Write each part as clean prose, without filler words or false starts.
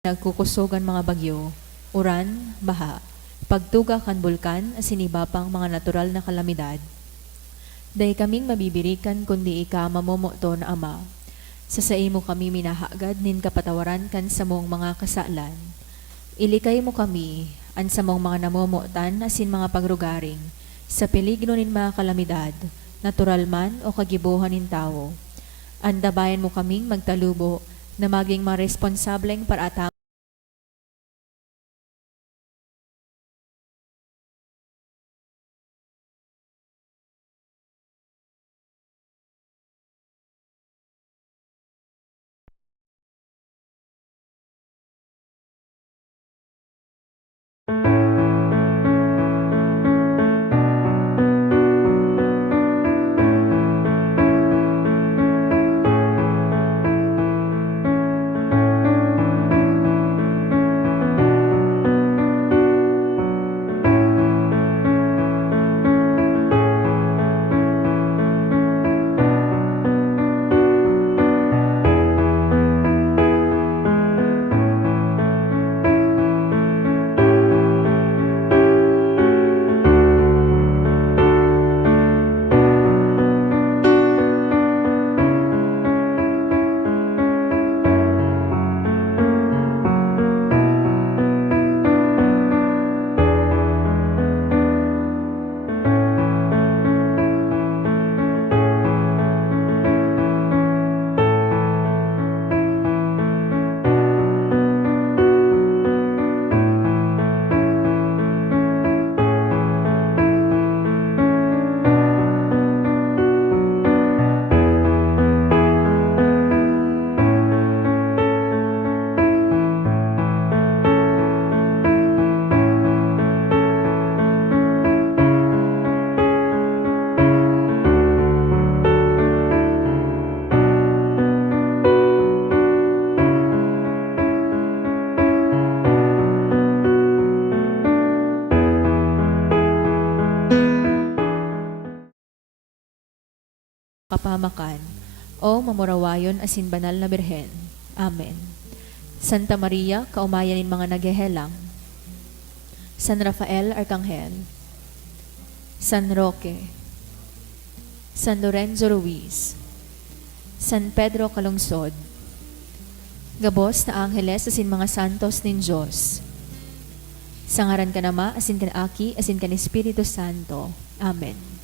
Nagkukusogan mga bagyo, uran, baha, pagtuga kan bulkan, asiniba pang mga natural na kalamidad. Day kaming mabibirikan kundi ika mamomoto na Ama. Sa mo kami minahagad nin kapatawaran kan sa mong mga kasalan. Ilikay mo kami, an sa mong mga namomotan asin mga pagrugaring, sa peligro nin mga kalamidad, natural man o kagibuhan nin tao. Andabayan mo kaming magtalubo na maging mga responsableng paraatang kapamakan, o mamurawayon asin banal na birhen. Amen. Santa Maria, kaumayan nin mga naghehelang. San Rafael, Arkanghel. San Roque. San Lorenzo Ruiz. San Pedro Calungsod. Gabos na angheles asin mga santos nin Diyos. Sangaran ka nama, asin kan Aki, asin kan Espiritu Santo. Amen.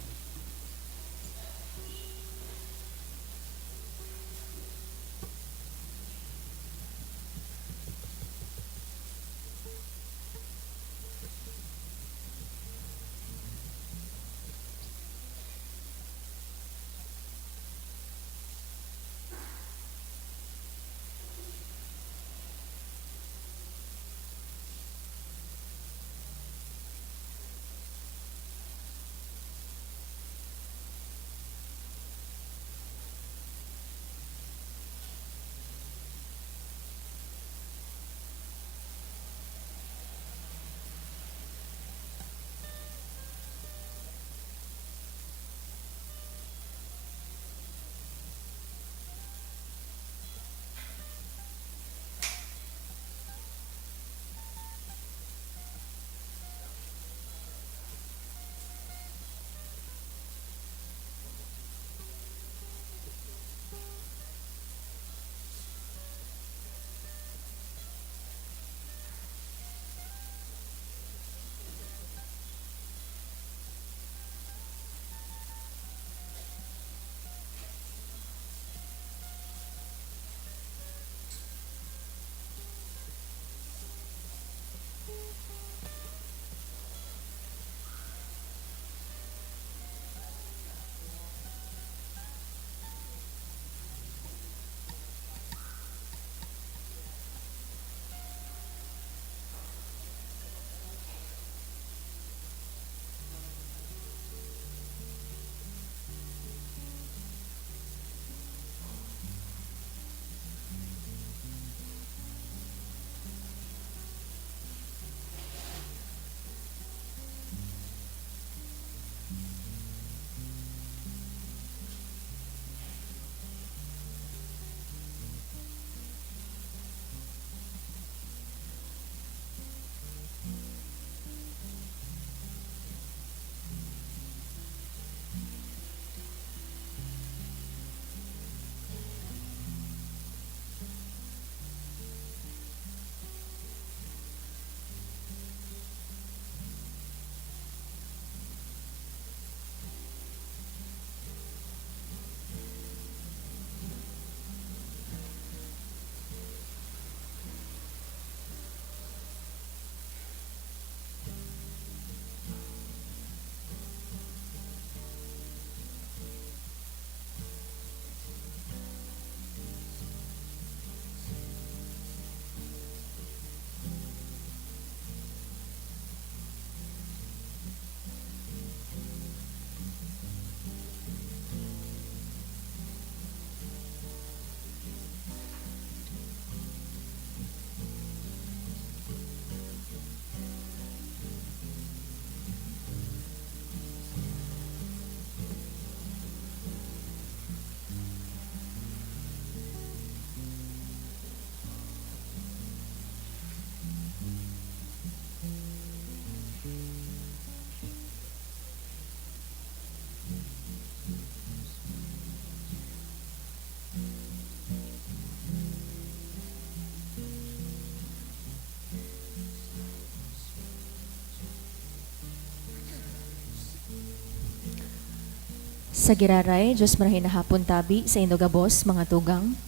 Sa giraray, Diyos marahin na hapon tabi sa indogabos, mga tugang.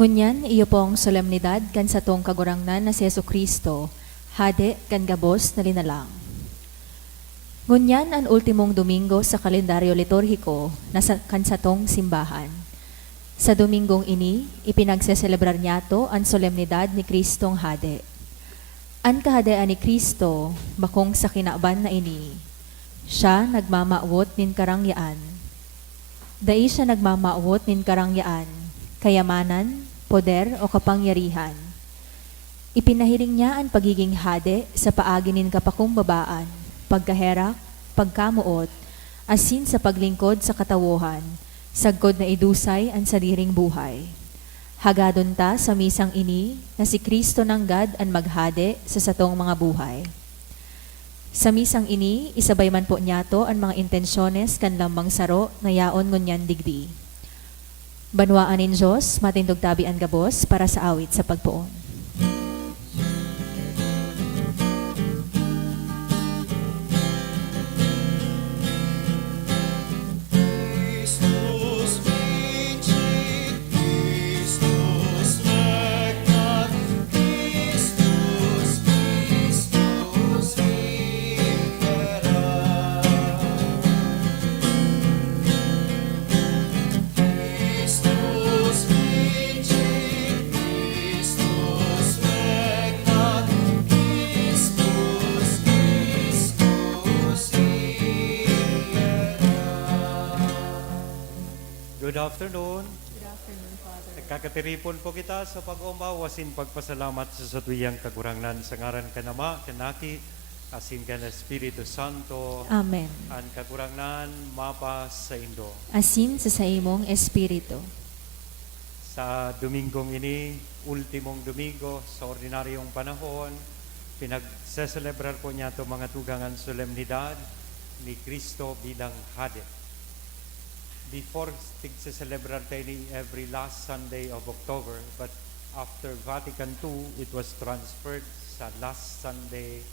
Ngunyan, iyo pong solemnidad kan sa tong kagurangnan na si Yesu Kristo, hade kan gabos na linalang. Ngunyan ang ultimong Domingo sa kalendaryo liturhiko na kan sa tong simbahan. Sa Domingong ini, ipinagseselebrar niyato ang solemnidad ni Kristong hade. Ang kahadean ni Kristo, bakong sa kinaban na ini, siya nagmamaawot nin karangyaan. Dai siya nagmamaawot nin karangyaan, kayamanan, poder o kapangyarihan. Ipinahiring niya ang pagiging hade sa paagi nin kapakumbabaan, pagkaherak, pagkamuot, asin sa paglingkod sa katawuhan, sagkod na idusay ang sariring buhay. Hagadon ta sa misang ini na si Kristo ng God ang maghade sa satong mga buhay. Sa misang ini, isabay man po niyato ang mga intensyones kan lambang saro na yaon ngunyan digdi. Banwaan in Diyos, matindog tabi ang gabos para sa awit sa pagpuon. Good afternoon. Nagkakatiripon po kita sa pag-umbaw, wasin pagpasalamat sa satuyang kagurangnan sa ngaran kanama, kanaki, asin ka na Espiritu Santo. Amen. Ang kagurangnan mapas sa Indo. Asin sa imong Espiritu. Sa Domingong ini, ultimong Domingo, sa ordinaryong panahon, pinagseselebrar po niya ito mga tugangan solemnidad ni Kristo bilang hade. Before, tigse-celebrar tayo ni every last Sunday of October, but after Vatican II, it was transferred sa last Sunday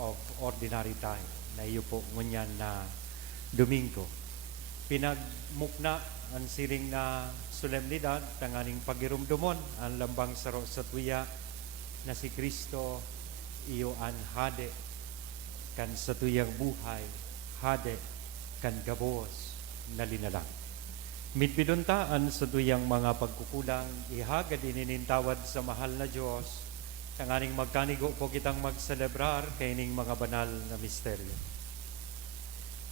of Ordinary Time, na iyo po ngunyan na Domingo. Pinagmukna ang siring na solemnidad, tanganing pagirumdumon, ang lambang saro sa tuya, na si Kristo, iyo ang hade, kan sa tuyang buhay, hade, kan gabos, na linalang. Mitbiduntaan sa tuyang mga pagkukulang, ihagad ininintawad sa mahal na Diyos, tanganing magkanigo po kitang magselebrar kaining mga banal na misteryo.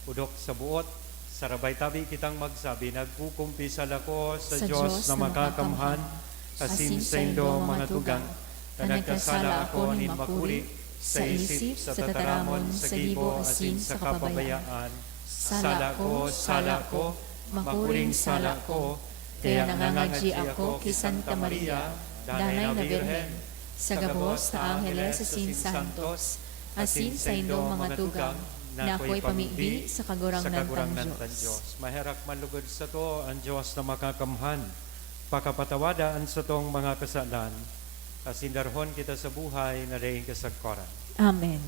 Udok sa buot, sarabay tabi kitang magsabi, nagkukumpisal ako sa Diyos na makakamhan, asin sa indo mga tugang, na nagkasala ako nin makuri, sa isip, sa tataramon, sa gibo, asin sa kapabayaan, sala ko, makuring sala ko, kaya nangangadji ako kay Santa Maria, Danay na Birhen, sa gabos na Angeles asin Santos, asin sa indo mga tugang, na ako'y pamigbi sa kagurangnan tan Diyos. Maherak manlugod sa to ang Diyos na makakamhan, pakapatawadaan sa tong mga kasalan, asin darhon kita sa buhay na daing kasagkoran. Amen.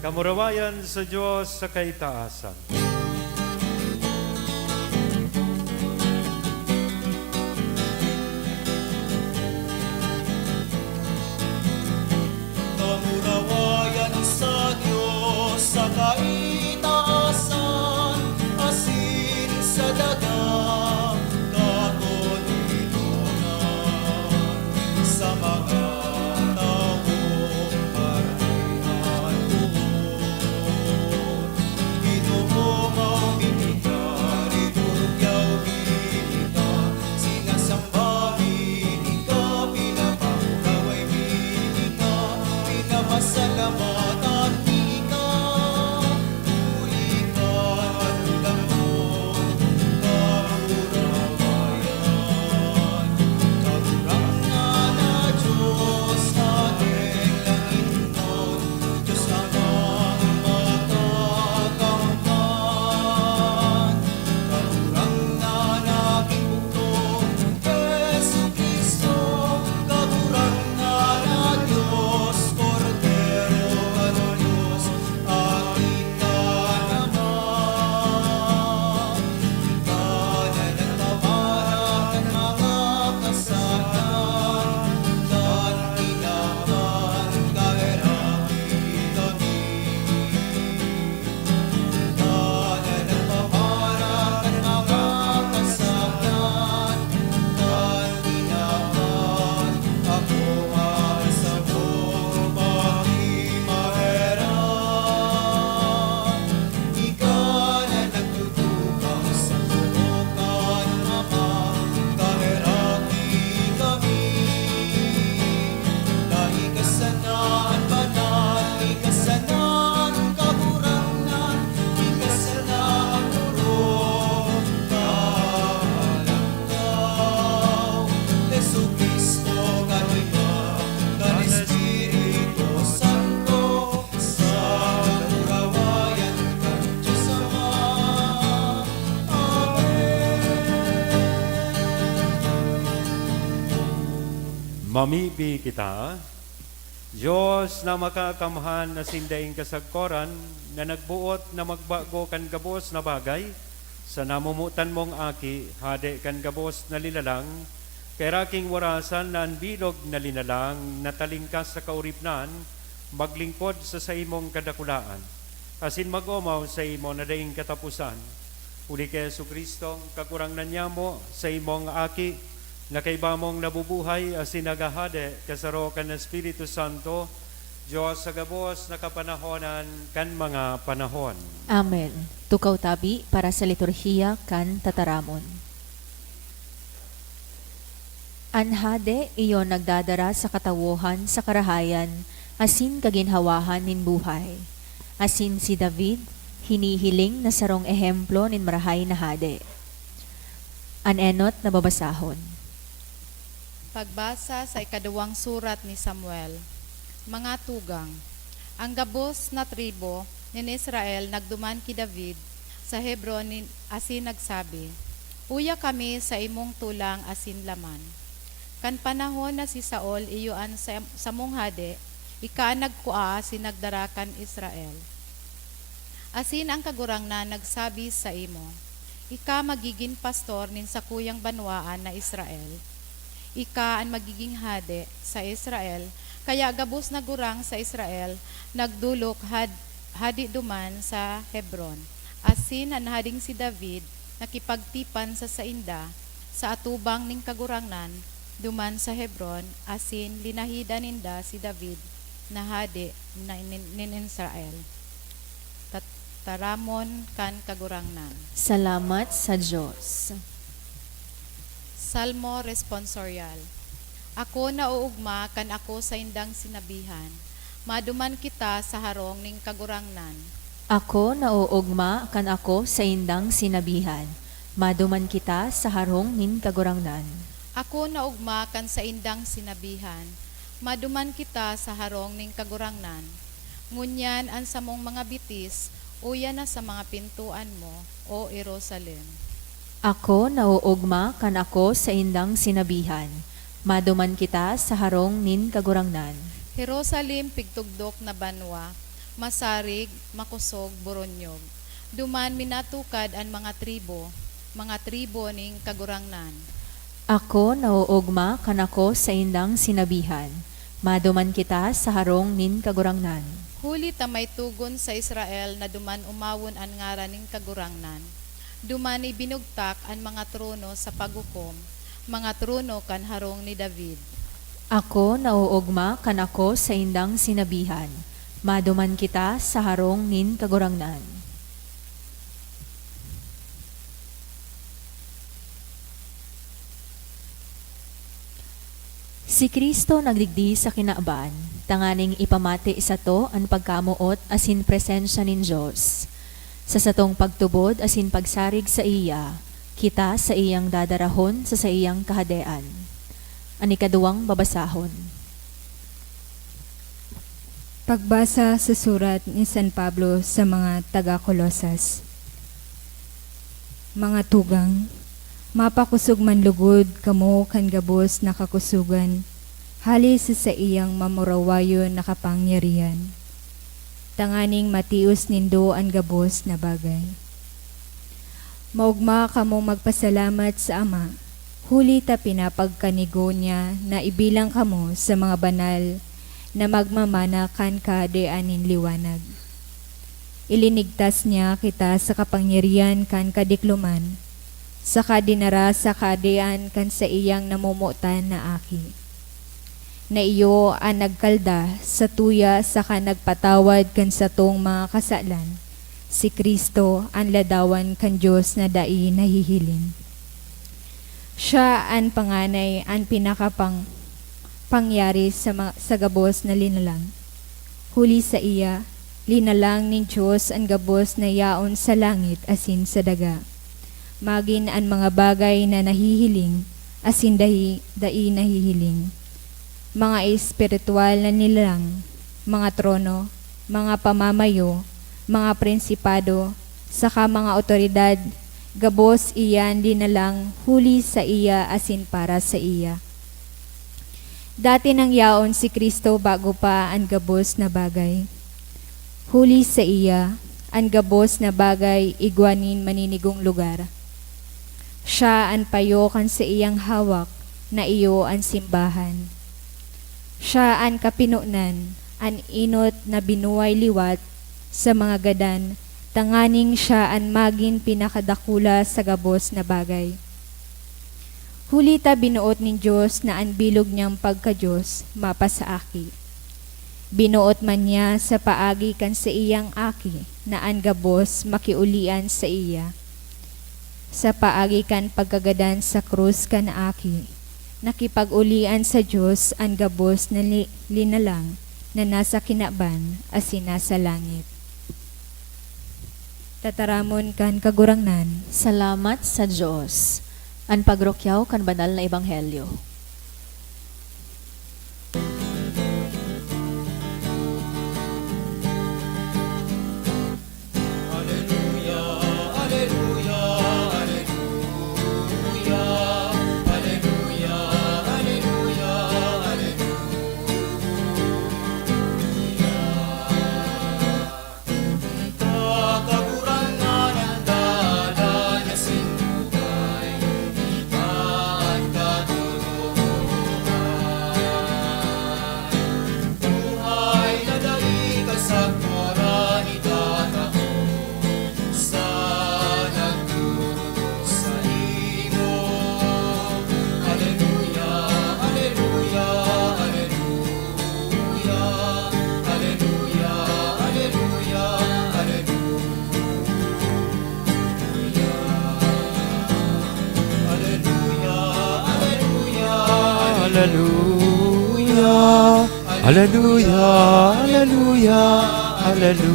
Kamurawayan sa Diyos sa kaitaasan. Kamurawayan sa Diyos sa kaitaasan, asin sa dagat, katulungan sa mga tao. Mamibi kita, Diyos na makakamhan na sindaing kasagkoran, na nagbuot na magbago kan gabos na bagay, sa namumutan mong aki, hade kan gabos na lilalang, kay raking warasan na anbilog na linalang, natalingkas sa kauripnan, maglingkod sa imong kadakulaan, asin mag-umaw sa imo na daing katapusan. Uli kay Jesucristo, kakurangnan niya mo sa imong aki, na kay bamong nabubuhay asin nagahade kasaro kan Espiritu Santo, Diyos sa gabos na kapanahonan kan mga panahon. Amen. Tukaw tabi para sa liturhiya kan tataramon. Anhade iyo nagdadara sa katawuhan sa karahayan, asin kaginhawahan nin buhay. Asin si David, hinihiling na sarong ehemplo nin marahay na hade. Anenot na babasahon. Pagbasa sa ikadawang surat ni Samuel. Mga tugang, ang gabos na tribo ni Israel nagduman ki David sa Hebron asin nagsabi, Uya kami sa imong tulang asin laman. Kan panahon na si Saul iyuan sa munghade, ika nagkua sinagdarakan Israel. Asin ang kagurangnan nagsabi sa imo, Ika magiging pastor nin sa kuyang banwaan na Israel. Ika ang magiging hade sa Israel, kaya gabos na gurang sa Israel, nagdulok hadi duman sa Hebron. Asin ang hading si David, nakipagtipan sa sainda, sa atubang ning kagurangnan, duman sa Hebron, asin linahida ninda si David, na hade nin Israel. Taramon kan kagurangnan. Salamat sa Diyos. Salmo responsorial. Ako nauugma kan ako sa indang sinabihan. Maduman kita sa harong ning kagurangnan. Ako nauugma kan ako sa indang sinabihan. Maduman kita sa harong nin kagurangnan. Ako naugma kan sa indang sinabihan. Maduman kita sa harong ning kagurangnan. Ngunyan ang samong mga bitis, uya na sa mga pintuan mo, o Jerusalem. Ako nauugma kan ako sa indang sinabihan. Maduman kita sa harong nin kagurangnan. Jerusalem pigtugdok na banwa, masarig, makusog, boronyog. Duman minatukad ang mga tribo ning kagurangnan. Ako nauugma kan ako sa indang sinabihan. Maduman kita sa harong nin kagurangnan. Huli ta may tugon sa Israel na duman umawon ang ngaran ning kagurangnan. Duman ibinugtak ang mga trono sa pagukom, mga trono kan harong ni David. Ako nauugma kan ako sa indang sinabihan. Maduman kita sa harong nin kagurangnan. Si Kristo nagdigdi sa kinaaban, tanganing ipamati sa to ang pagkamuot asin presensya nin Diyos. Sa satong pagtubod asin pagsarig sa iya, kita sa iyang dadarahon sa iyang kahadean. Ang ikaduwang babasahon. Pagbasa sa surat ni San Pablo sa mga taga-Kolosas. Mga tugang, mapakusog man lugod kamo kan gabos na kakusugan, halis sa iyang mamurawayon na kapangyarihan. Tanganing matius nindo ang gabos na bagay. Maugma kamo magpasalamat sa Ama, huli ta pinapagkanigo niya na ibilang kamo sa mga banal na magmamana kan kadeanin liwanag. Ilinigtas niya kita sa kapangyarihan kan kadikluman, sa kadinara sa kadean kan sa iyang namumutan na aki. Na iyo ang nagkalda sa tuya sa kanagpatawad kan sa tong mga kasalan, si Kristo ang ladawan kan Diyos na dai nahihiling. Siya ang panganay ang pangyari sa gabos na linalang. Huli sa iya, linalang ning Diyos ang gabos na yaon sa langit asin sa daga. Magin ang mga bagay na nahihiling asin dai nahihiling. Mga espiritual na nilalang, mga trono, mga pamamayo, mga prinsipado, saka mga otoridad, gabos iyan linalang huli sa iya asin para sa iya. Dati nang yaon si Kristo bago pa ang gabos na bagay. Huli sa iya, ang gabos na bagay igwanin maninigong lugar. Siya ang payokan sa iyang hawak, na iyo ang simbahan. Siya ang kapinunan, ang inot na binuway liwat sa mga gadan, tanganing siya ang maging pinakadakula sa gabos na bagay. Huli ta binuot ni Diyos na ang bilog niyang pagka-Diyos mapasaaki. Binuot man niya sa paagi kan sa iyang aki, na ang gabos makiulian sa iya. Sa paagi kan pagkagadan sa krus kan aki, nakipag-ulian sa Diyos ang gabos na linalang na nasa kinaban asin nasa langit. Tataramon kan kagurangnan, Salamat sa Diyos. Ang pagrokyaw kan banal na ebanghelyo. Alleluia, alleluia, alleluia, alleluia, alleluia, alleluia. Kagurangan ang dalan na sinugay, ikan katulungan. Buhay na dali kasagpuran itataho sa nagturo sa imo. Alleluia, alleluia, alleluia, alleluia, alleluia, alleluia. Alleluia, alleluia, alleluia.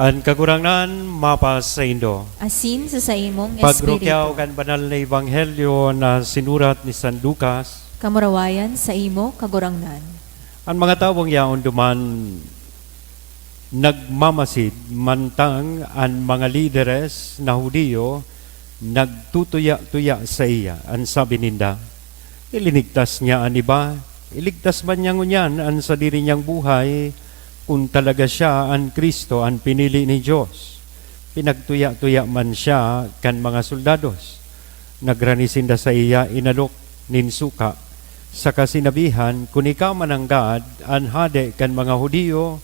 An kagurangan mapas sa Indo. Asin sa imong Pagrokyaw espiritu. kan banal na ebanghelyo na sinurat ni San Lucas. Kamurawayan sa imo kagurangnan. Ang mga tawong yaon duman nagmamasid mantang ang mga lideres na Hudiyo nagtutuya-tuya sa iya. Ang sabi ninda, ilinigtas niya ang iba, iligtas man niya ngunyan ang sa diri niyang buhay kung talaga siya ang Kristo, ang pinili ni Diyos. Pinagtuya-tuya man siya kan mga soldados. Nagranisinda sa iya, inalok ninsuka sa kasinabihan, kung ikaw man ang God, ang hade kan mga Hudiyo,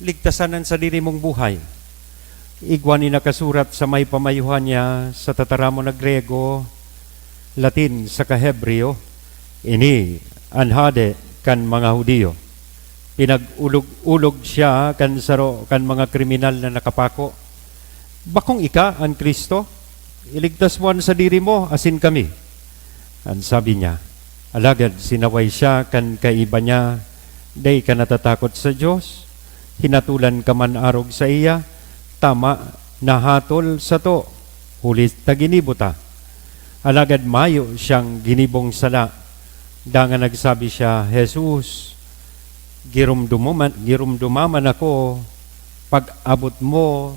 ligtasan ang sa diri mong buhay. Igwan ni nakasurat sa may pamayuhan niya sa tataramo na Grego, Latin sa Kahebreo, ini ang hade kan mga Hudiyo. Pinag-ulog siya kan saro kan mga kriminal na nakapako. Bakong ika ang Kristo? Iligtas mo sa diri mo, asin kami. Ang sabi niya, alagad sinaway siya kan kaiba niya, day ka natatakot sa Diyos, hinatulan ka man arog sa iya, tama nahatol sa to, huli ta ginibuta. Alagad mayo siyang ginibong sala, dangan nagsabi siya, Jesus, girumdumaman ako, pag-abot mo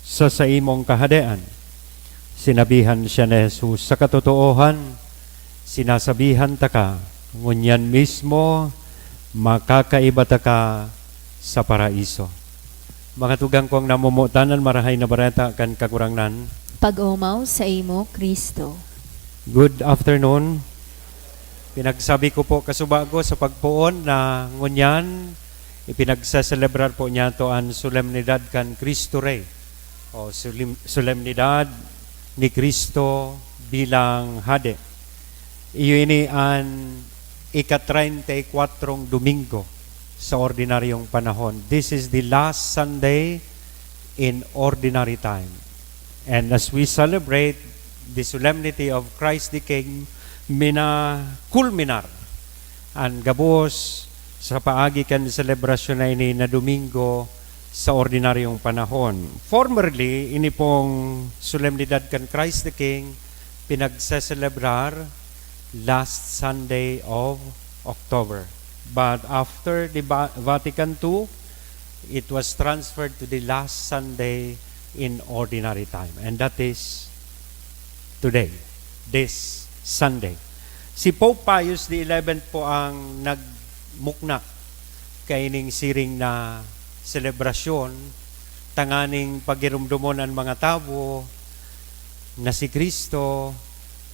sa imong kahadean. Sinabihan siya ni Jesus, sa katotoohan, sinasabihan ta ka, ngunyan mismo, makakaiba ta ka sa paraiso. Mga tugang kong namumutanan, marahay na barata kan kagurangnan. Pag-umaw sa imo, Kristo. Good afternoon. Pinagsabi ko po kasubago sa pagpuon na ngunyan, ipinagsaselebrar po niya to ang solemnidad kan Cristo Rey o solemnidad ni Kristo bilang hade. Iyo ini ang ika-34 Domingo sa ordinaryong panahon. This is the last Sunday in ordinary time. And as we celebrate the solemnity of Christ the King, kulminar ang gabos sa paagi kan selebrasyon na ini na Domingo sa ordinaryong panahon. Formerly, ini pong solemnidad kan Christ the King pinagseselebrar last Sunday of October. But after the Vatican II, it was transferred to the last Sunday in ordinary time. And that is today, this Sunday. Si Pope Pius XI po ang nagmukna kaining siring na selebrasyon, tanganing pagirumdumon ang mga tao na si Kristo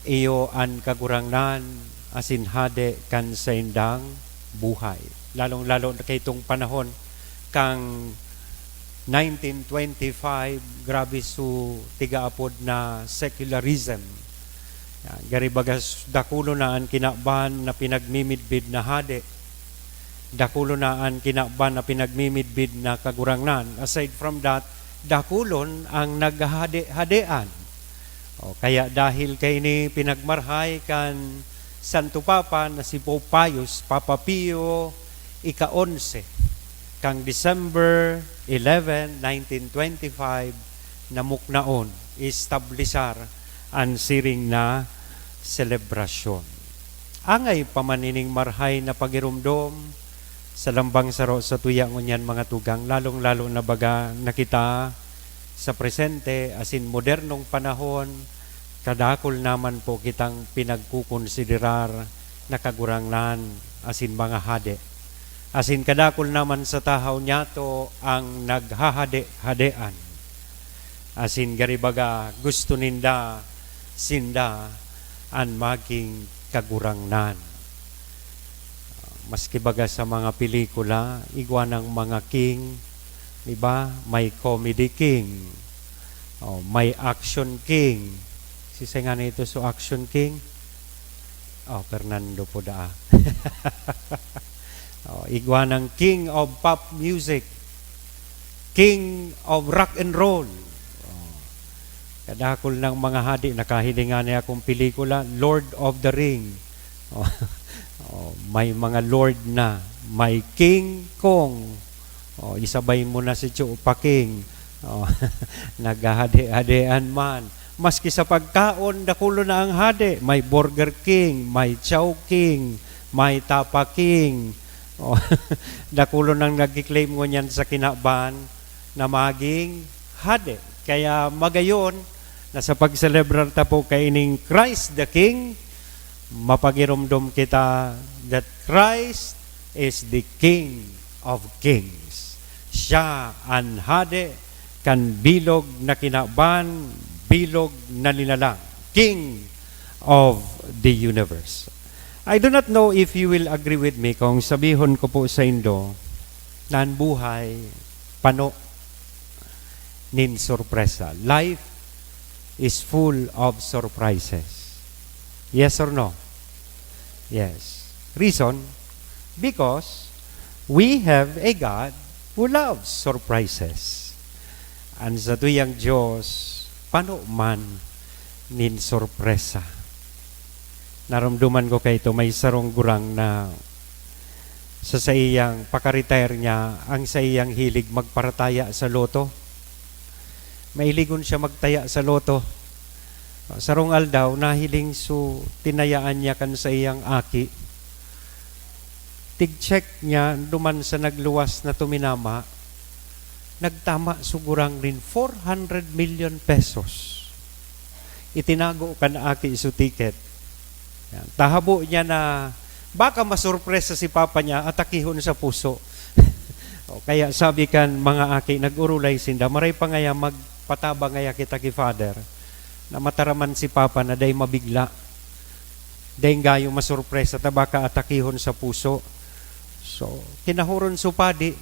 iyo an kagurangnan asin hade kan sa indang buhay. Lalong-lalo na kay itong panahon kang 1925, grabe su tigaapod na secularism. Yan, garibagas dakulo na ang kinaban na pinagmimidbid na hade. Dakulo na ang kinaban na pinagmimidbid na kagurangnan. Aside from that, dakulon ang naghahade-hadean. Kaya dahil kay ni pinagmarhay kan Santo Papa na si Pope Pius, Papa Pio ika-11, kang December 11, 1925, namuknaon, establisar ang siring na selebrasyon. Angay pamanining marhay na pagirumdom sa lambang saro sa tuya ngunyan mga tugang, lalong-lalo na baga nakita sa presente asin modernong panahon, kadakol naman po kitang pinagkukonsiderar na kagurangnan asin mga hade. Asin kadakol naman sa tahaw niya to ang naghahade-hadean. Asin garibaga gusto ninda sinda an maging kagurangnan. Maski baga sa mga pelikula, igwa ng mga king, di ba? May comedy king, may action king. Sisay nga na ito so action king? Fernando po daa. Igwa ng king of pop music, king of rock and roll. Kadakol ng mga hadi, nakahilingan niya akong pelikula, Lord of the Ring. May mga Lord na, may King Kong. Isabay mo na si Chupa King. Naghahade-hadean man. Maski sa pagkaon, dakulo na ang hade. May Burger King, may Chow King, may Tapa King. Dakulo nang nag-claim mo niyan sa kinaban na maging hade. Kaya magayon, na sa pag-celebrar ta po kaining Christ the King, mapagirumdum kita that Christ is the King of Kings. Siya ang hade kan bilog na kinaban, bilog na nilalang, King of the universe. I do not know if you will agree with me kung sabihon ko po sa Indo na ang buhay pano nin sorpresa. Life is full of surprises. Yes or no? Yes. Reason? Because we have a God who loves surprises. Ang sa tuyang Diyos, pano man nin sorpresa. Naramduman ko kay ito, may sarong gurang na sa iyang pakaretire niya, ang sa iyang hilig magparataya sa loto. Mailigon siya magtaya sa loto. Sarong aldaw, nahiling su tinayaan niya kan sa iyang aki. Tig-check niya, duman sa nagluwas na tuminama, nagtama sugurang rin 400 million pesos. Itinago kan aki su ticket. Yan. Tahabo niya na baka masurpresa si papa niya at akihon sa puso. Kaya sabi kan mga aki, nag-urulay sinda, maray pa ngaya magpataba ngaya kita ki father, na mataraman si papa na day mabigla. Day ngayong masurpresa, tabaka atakihon sa puso. So, kinahuron supadi.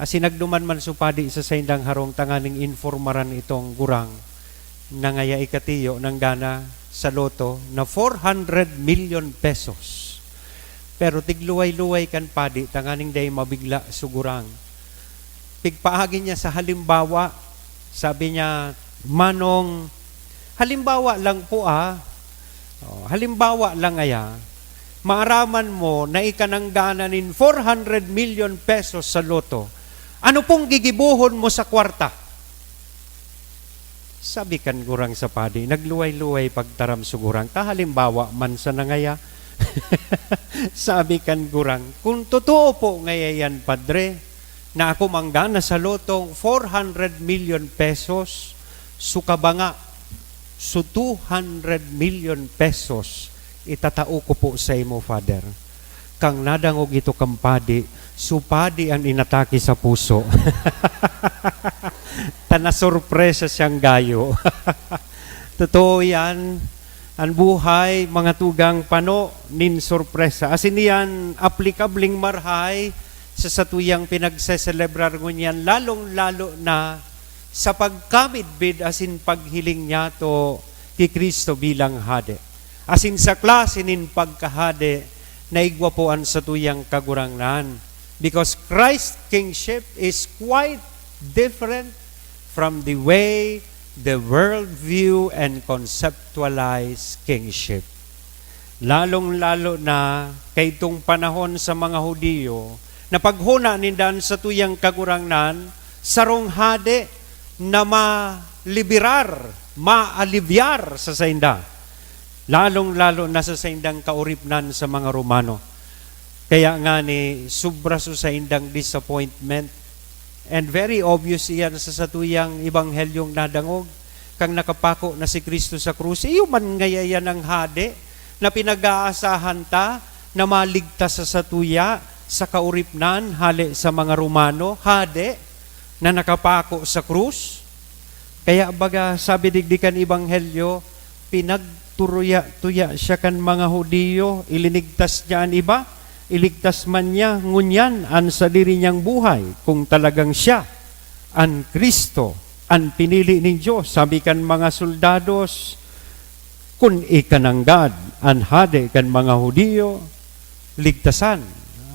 Asi nagduman man supadi sa saindang harong tanganing informaran itong gurang na ngaya ikatiyo ng gana sa loto na 400 million pesos. Pero tigluway-luway kan padi, tanganing day mabigla sugurang. Pigpaagi niya sa halimbawa, sabi niya, Manong, halimbawa lang po halimbawa lang aya, maaraman mo na ikananggana nin 400 million pesos sa loto. Ano pong gigibuhon mo sa kwarta? Sabi kan gurang sa padi, nagluway-luway pagtaram sugurang, halimbawa man sa nangaya. Sabi kan gurang, kung totoo po ngayon padre, na ako manggana sa lotong 400 million pesos, sukabanga, So 200 million pesos itatao ko po sa imo, Father. Kang nadangog ito kang padi, supadi ang inatake sa puso. Tanasurpresa siyang gayo. Totoo yan. Ang buhay, mga tugang pano, nin sorpresa. Asin yan, aplikabling marhay sa satuyang pinagseselebrar ngunyan, lalong-lalo na sa pagkamidbid asin paghiling niya to kay Kristo bilang hade. Asin sa klase nin pagkahade, naigwapuan sa tuyang kagurangnan. Because Christ's kingship is quite different from the way the world view and conceptualize kingship. Lalong-lalo na kay itong panahon sa mga Hudiyo, na paghuna nindan sa tuyang kagurangnan, sarong hade na maliberar, maalibyar sa sainda. Lalong-lalo na sa saindang kauripnan sa mga Romano. Kaya nga ni, sobra sa saindang disappointment. And very obvious iyan sa satuyang ibanghelyong nadangog. Kang nakapako na si Kristo sa krus, iyo man ngayayan ang hade na pinag-aasahan ta na maligtas sa satuya, sa kauripnan, hali sa mga Romano, hade na nakapako sa krus. Kaya baga sabi digdikan ibanghelyo, pinagturuya-tuya siya kan mga Hudiyo, ilinigtas niya ang iba, iligtas man niya ngunyan ang sa diri niyang buhay, kung talagang siya, ang Kristo, ang pinili ni Diyos. Sabi kan mga soldados, kun ikananggad, ang hade kan mga Hudiyo, ligtasan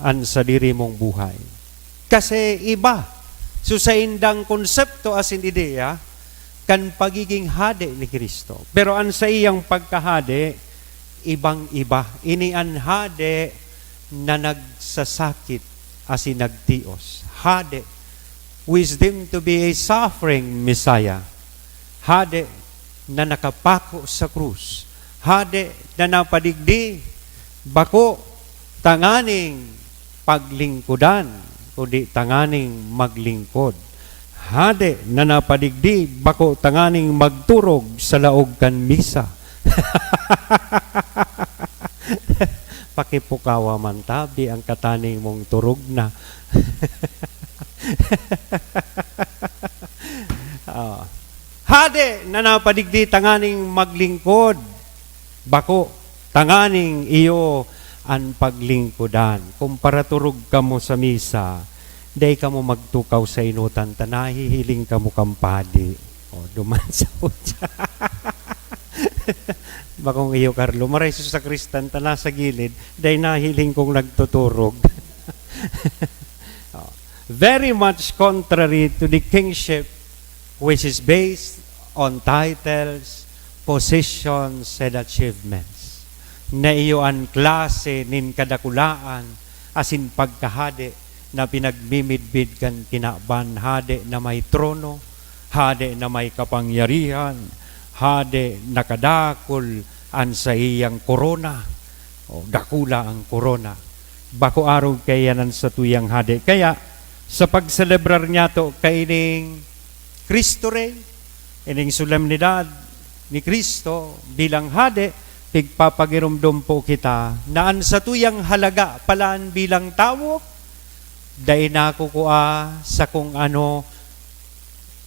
ang sa diri mong buhay. Kasi iba, so sa indang konsepto asin ideya, kan pagiging hade ni Kristo. Pero ang sa iyang pagkahade, ibang-iba. Ini ang hade na nagsasakit asin nagtios. Hade, wisdom to be a suffering Messiah. Hade na nakapako sa krus. Hade na napadigdi, bako, tanganing paglingkudan, kundi tanganing maglingkod. Hade na napadigdi, bako tanganing magturog sa laog kan misa. Pakipukawa man tabi ang kataning mong turog na. Hade na napadigdi, tanganing maglingkod, bako tanganing iyo ang paglingkudan. Kung paraturog ka mo sa misa, day ka mo magtukaw sa inutan, tanahihiling ka mo kampadi. O, duman sa utya. Bakong iyo, Carlo, maray sa kristan, tana sa gilid, day nahiling kong nagtuturog. Very much contrary to the kingship which is based on titles, positions, and achievements. Na iyo ang klase nin kadakulaan asin pagkahade na pinagmimidbid kan kinaban, hade na may trono, hade na may kapangyarihan, hade na kadakol ang sa iyang korona, o dakula ang korona. Bako araw kayanan sa tuyang hade. Kaya sa pagselebrar niya to kaining Kristo Rey, ining solemnidad ni Kristo bilang hade, pigpapagirumdum po kita naan sa tuyang halaga palaan bilang tao, dahil nakukuha sa kung ano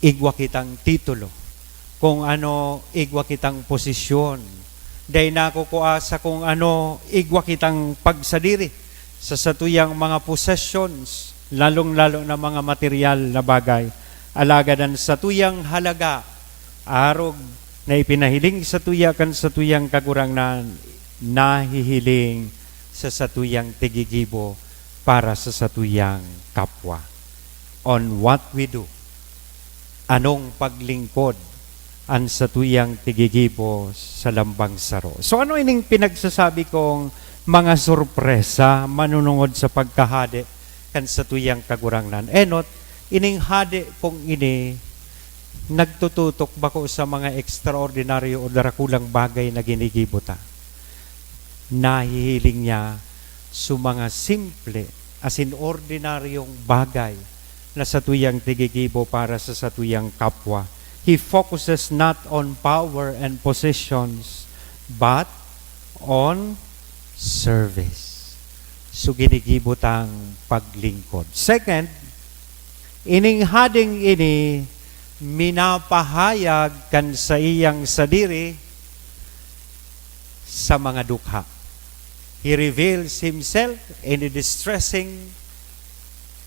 igwa kitang titulo, kung ano igwa kitang posisyon, dahil nakukuha sa kung ano igwa kitang pagsadiri sa satuyang mga possessions, lalong-lalo na mga material na bagay, alagadan sa tuyang halaga, arog na ipinahiling sa tuyakan sa tuyang kagurangnan, nahihiling sa satuyang tigigibo para sa satuyang kapwa. On what we do, anong paglingkod ang satuyang tigigibo sa lambang saro. So ano ining pinagsasabi kong mga sorpresa manunungod sa pagkahade kan satuyang kagurangnan? Enot, ining hade pong ini nagtututok bako sa mga ekstraordinaryo o darakulang bagay na ginigibo ta. Nahihiling niya sa mga simple asin ordinaryong bagay na sa tuyang tigigibo para sa satuyang kapwa. He focuses not on power and positions, but on service. So ginigibot ang paglingkod. Second, ining hading ini minapahayag kan sa iyang sadiri sa mga dukha. He reveals himself in the distressing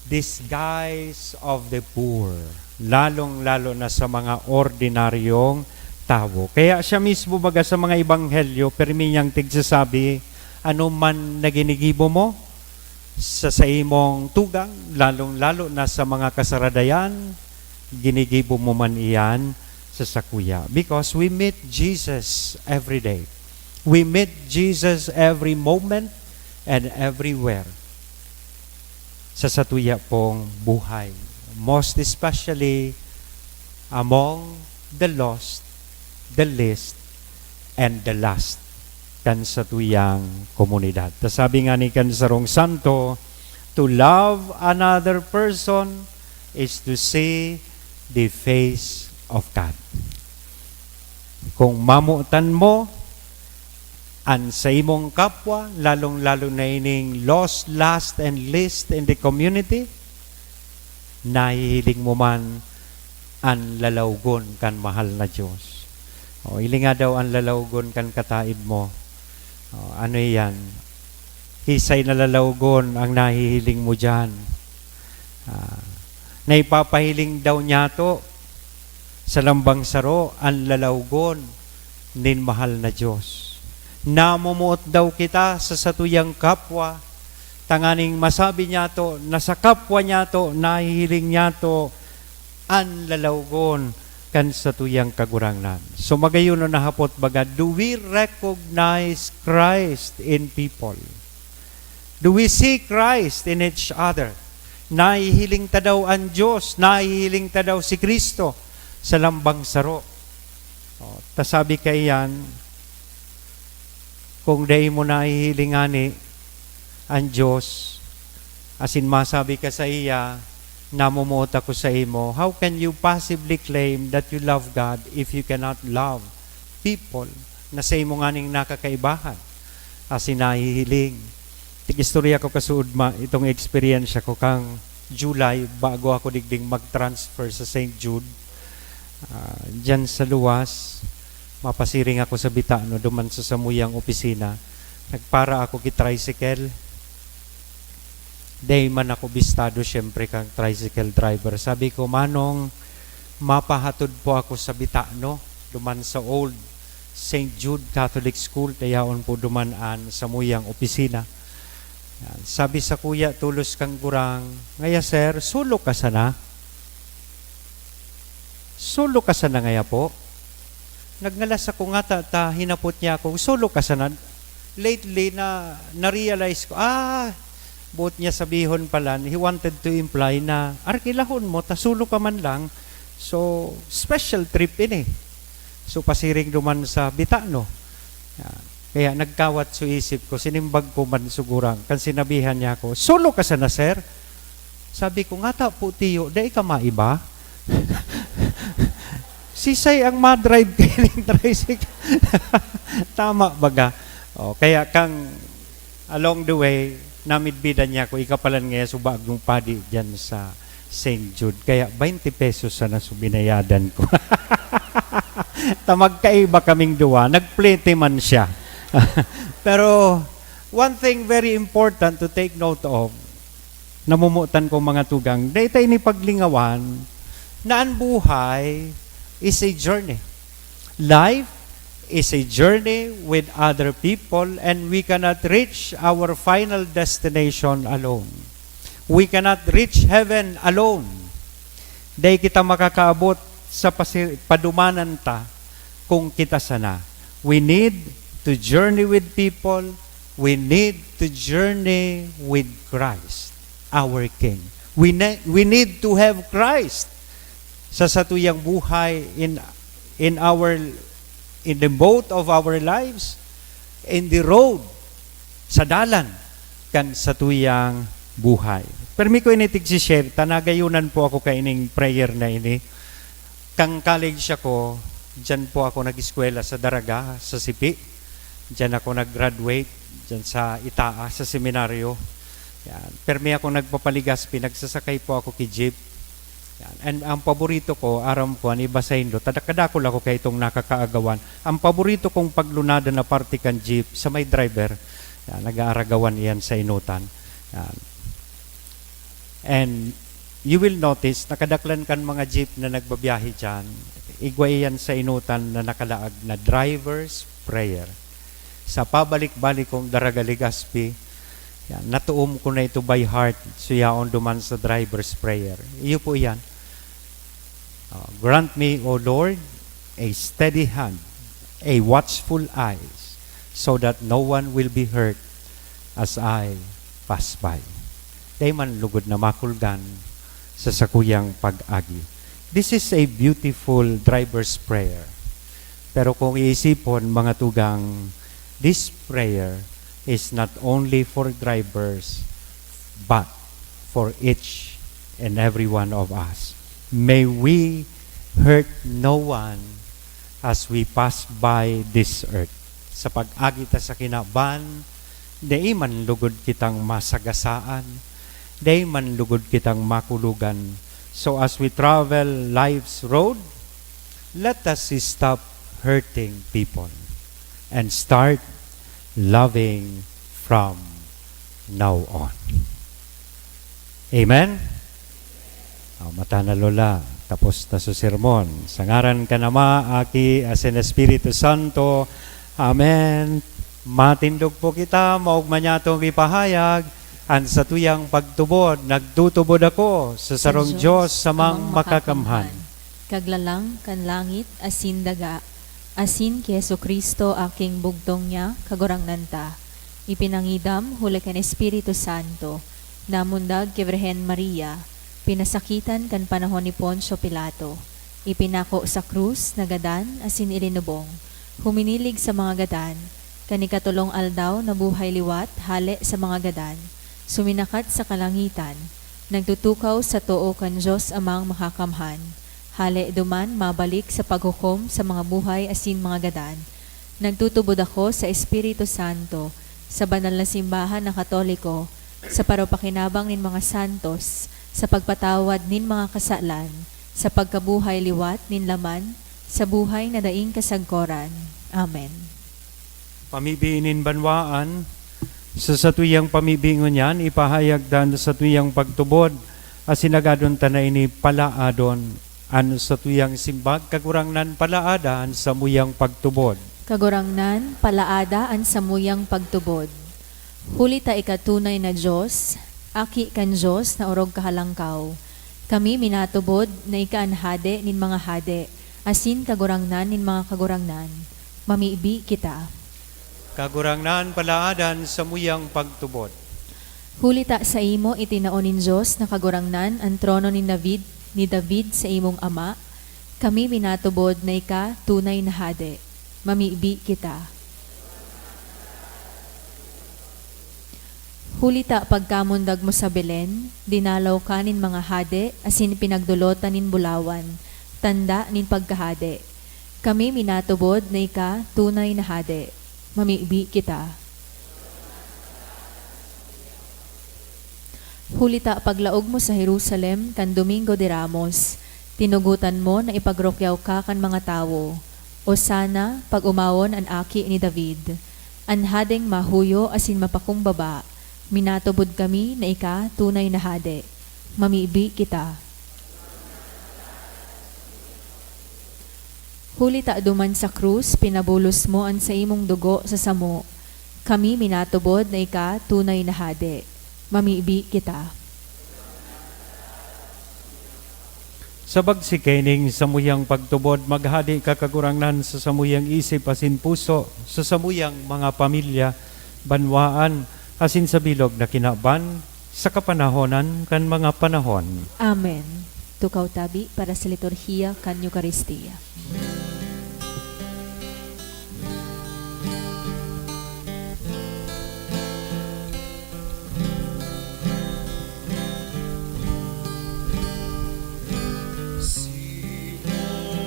disguise of the poor, lalong-lalo na sa mga ordinaryong tao. Kaya siya mismo baga sa mga ebanghelyo, permi niyang tigsasabi, ano man na ginigibo mo sa imong tugang, lalong-lalo na sa mga kasaradayan, ginigibo mo man iyan sa sakuya. Because we meet Jesus every day. We meet Jesus every moment and everywhere sa satuya pong buhay. Most especially among the lost, the least, and the last kan sa tuyang komunidad. Sabi nga ni Kansarong Santo, to love another person is to see the face of God. Kung mamutan mo an sa imong kapwa, lalong-lalo na ining lost, last, and least in the community, nahihiling mo man ang lalawgon kan mahal na Diyos. O, ili nga daw ang lalawgon kan kataid mo. O, ano yan? Hisay na lalawgon ang nahihiling mo dyan. Naipapahiling daw niya to sa lambang saro ang lalawgon nin mahal na Diyos. Namumuot daw kita sa satuyang kapwa, tanganing masabi niya to, na sa kapwa niya to, nahihiling niya to, ang lalawgon kan satuyang kagurangnan. So magayon na hapot baga, do we recognize Christ in people? Do we see Christ in each other? Nahihiling ta daw ang Diyos, nahihiling ta daw si Kristo sa lambang saro. O, tasabi kay yan, kung day mo nahihilingani ang Diyos, asin masabi ka sa iya, namumuot ako sa imo, how can you possibly claim that you love God if you cannot love people na sa imo nganing nakakaibahan? Asin nahihiling. Tig-istorya ko kasuod itong experience ko kang July, bago ako digding mag-transfer sa St. Jude. Diyan sa luwas, mapasiring ako sa Bitano, duman sa samuyang opisina. Nagpara ako ki-tricycle. Day man ako bistado, syempre kang tricycle driver. Sabi ko, Manong, mapahatod po ako sa Bitano, duman sa old St. Jude Catholic School, tayaon po dumanan sa muyang opisina. Yan. Sabi sa kuya, tulos kang gurang, ngaya sir, sulo ka sana? Sulo ka sana ngaya po? Nagnalas ako nga hinapot niya ako, sulo ka sana? Lately na-realize ko, buot niya sabihon pala, he wanted to imply na, arkilahon mo, tasulo ka man lang, so special trip ini. So pasiring duman sa Bitano. Yan. Kaya nagkawat sa isip ko, sinimbag ko man sugurang, kan sinabihan niya ako, sulo ka sana sir? Sabi ko, nga ta po tiyo, dahil ka maiba? Sisay ang ma-drive kayo ng tricycle. Tama baga. O, kaya kang along the way, namidbidan niya ko, ikapalan ngayon subagong padi dyan sa St. Jude. Kaya 20 pesos sana subinayadan ko. Tamagkaiba kaming duwa. Nagplete man siya. Pero one thing very important to take note of, namumutan ko mga tugang, dahil tayo ni paglingawan, na ang buhay is a journey. Life is a journey with other people, and we cannot reach our final destination alone. We cannot reach heaven alone. Dahil kita makakaabot sa padumanan ta kung kita sana. We need to journey with people. We need to journey with Christ, our King. We need to have Christ sa satuyang buhay in the boat of our lives, in the road, sa dalan, kan satuyang buhay. Permi ko initig si share, tanagayunan po ako kaining prayer na ini. Kang college ako, dyan po ako nag-eskwela sa Daraga, sa Sipi. Dyan ako nag-graduate, dyan sa Itaa, sa seminaryo. Yan. Permi ako nagpapaligas, pinagsasakay po ako kay jeep. Yan. And ang paborito ko, aram ko, iba sa Indo, tadakadakol ako kay itong nakakaagawan. Ang paborito kong paglunada na party kan jeep sa may driver, yan, nag-aaragawan iyan sa inutan. Yan. And you will notice, nakadaklan kan mga jeep na nagbabiyahe dyan, igway yan sa inutan na nakalaag na driver's prayer. Sa pabalik-balik kong Daraga Legazpi, yan, natuom ko na ito by heart, suyaon duman sa driver's prayer. Iyo po yan. Grant me, O Lord, a steady hand, a watchful eyes, so that no one will be hurt as I pass by. Day man lugod na makulgan sa sakuyang pag-agi. This is a beautiful driver's prayer. Pero kung iisipon, mga tugang, this prayer is not only for drivers, but for each and every one of us. May we hurt no one as we pass by this earth. Sa pag-agita sa kinaban, di man lugod kitang masagasaan, di man lugod kitang makulugan. So as we travel life's road, let us stop hurting people and start loving from now on. Amen? Mata na lola, tapos na sa sermon. Sa ngaran ka nama, aki, asin Espiritu Santo. Amen. Matindog po kita, maugma niya itong ipahayag, ang sa tuyang pagtubod, nagtutubod ako sa sarong Diyos sa mang makakamhan. Kaglalang kan langit asin daga, asin ki Jesu Kristo aking bugtong niya, kagurang nanta. Ipinangidam huli kan Espiritu Santo, namundag ki Virhen Maria, pinasakitan kan panahon ni Poncio Pilato. Ipinako sa krus, nagadan, asin ilinubong. Huminilig sa mga gadan, kanikatulong aldaw na buhay liwat, hale sa mga gadan. Suminakat sa kalangitan, nagtutukaw sa too kan Diyos amang makakamhan. Hale duman mabalik sa paghukom sa mga buhay asin mga gadan. Nagtutubod ako sa Espiritu Santo, sa banal na simbahan na Katoliko, sa paropakinabang nin mga santos, sa pagpatawad nin mga kasalan, sa pagkabuhay liwat nin laman, sa buhay na daing kasagkoran. Amen. Pamibiinin banwaan, sa satuyang pamibingon yan, ipahayag dan sa tuyang pagtubod, asinagadon tanay ni palaadon, an sa tuyang simbag, kagurangnan palaadaan sa muyang pagtubod. Kagurangnan, palaada ang samuyang pagtubod. Huli ta ikatunay na Diyos, aki kan Diyos na orog kahalangkaw. Kami minatubod na ikaanhade nin mga hade, asin kagurangnan nin mga kagurangnan. Mamiibi kita. Kagurangnan palaadan sa muyang pagtubod. Huli ta sa imo itinaon nin Diyos na kagurangnan ang trono ni David sa imong ama. Kami minatubod na ika tunay na hade. Mamiibi kita. Huli ta pagkamundag mo sa Belen, dinalaw ka nin mga hade, asin pinagdulotan nin bulawan, tanda nin pagkahade. Kami minatubod na ika tunay na hade. Mamiibi kita. Huli ta paglaog mo sa Jerusalem kan Domingo de Ramos, tinugutan mo na ipagrokyaw ka kan mga tawo. O sana, pag umawon ang aki ni David, anhadeng mahuyo asin mapakong baba, minatubod kami na ika tunay na hade. Mamiibi kita. Huli ta duman sa krus, pinabulos mo ang sa imong dugo sa samo. Kami minatubod na ika tunay na hade. Mamiibi kita. Sa bagsikaining samuyang pagtubod, maghadi ka kagurangnan sa samuyang isip asin puso, sa samuyang mga pamilya, banwaan, asin sa bilog na kinaban, sa kapanahonan kan mga panahon. Amen. Tukaw tabi para sa liturhiya kan Eucharistia. Sino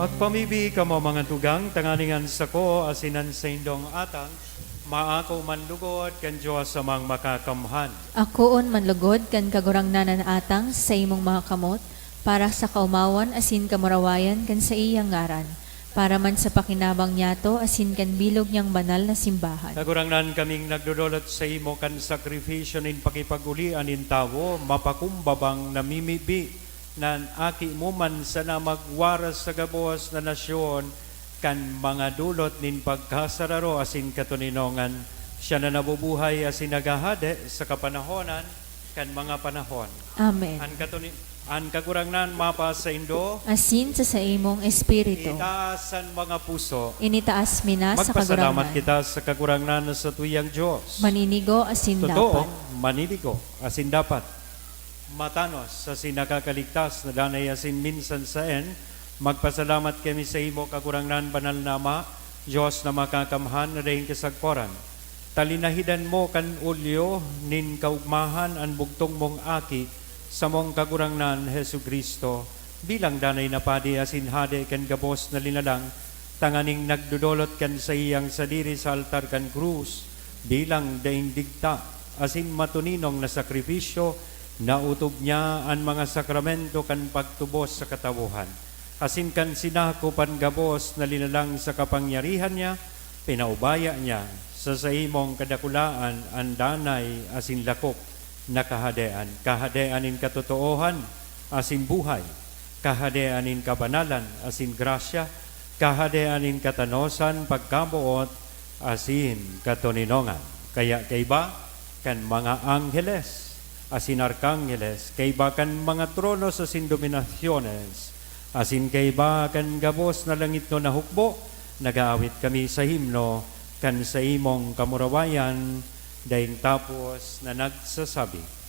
Magpamibi ka mo mga tugang, tanganingan sa ko, asinan sa indong atang, maako manlugod, kan Diyos amang makakamhan. Akoon manlugod kan kagurangnanan atang sa imong mga kamot, para sa kaumawan asin kamurawayan kan sa iyang ngaran, para man sa pakinabang niyato asin kan bilog niyang banal na simbahan. Kagurangnan kaming nagdudulot sa imo kan sakripisyo nin pakipagulian in tawo, mapakumbabang namimibi, nan aki mo man sana magwaras sa gabos na nasyon, kan mga dulot nin pagkasararo asin katuninongan, siya na nabubuhay asin nagahade sa kapanahonan, kan mga panahon. Amen. An kagurangnan mapa sa indo, Asin sa imong espiritu, itaasan mga puso, initaas mina sa magpasalamat kagurangnan. kita sa kagurangnan sa tuyang Diyos. Maninigo asin Totoo, dapat. maniligo, asin dapat. Matanos, asin nakakaligtas, na danay asin minsan sa magpasalamat kami sa imo kagurangnan banal na Ama, Diyos na makakamhan na rin kasagporan. Talinahidan mo kan ulyo, nin kaugmahan ang bugtong mong aki, sa mong kagurangnan Hesu Kristo, bilang danay na padi asin hade kan gabos na linalang, tanganing nagdudolot kan sa iyang sadiri sa altar kan krus, bilang daing digta, asin matuninong na sakripisyo, nautob niya ang mga sakramento kan pagtubos sa katawuhan. Asin kan sinako pan gabos na linalang sa kapangyarihan niya, pinaubaya niya sa imong kadakulaan ang danay asin lakop na kahadean. Kahadeanin katotoohan asin buhay, kahadeanin kabanalan asin grasya, kahadeanin katanosan pagkabuot asin katuninongan. Kaya kaiba kan mga angheles asin arkangeles, kaiba kan mga tronos asin dominasyones, asin kaiba kan gabos na langit no nahukbo, nagaawit kami sa himno kan sa imong kamurawayan, daing tapos na nagsasabi.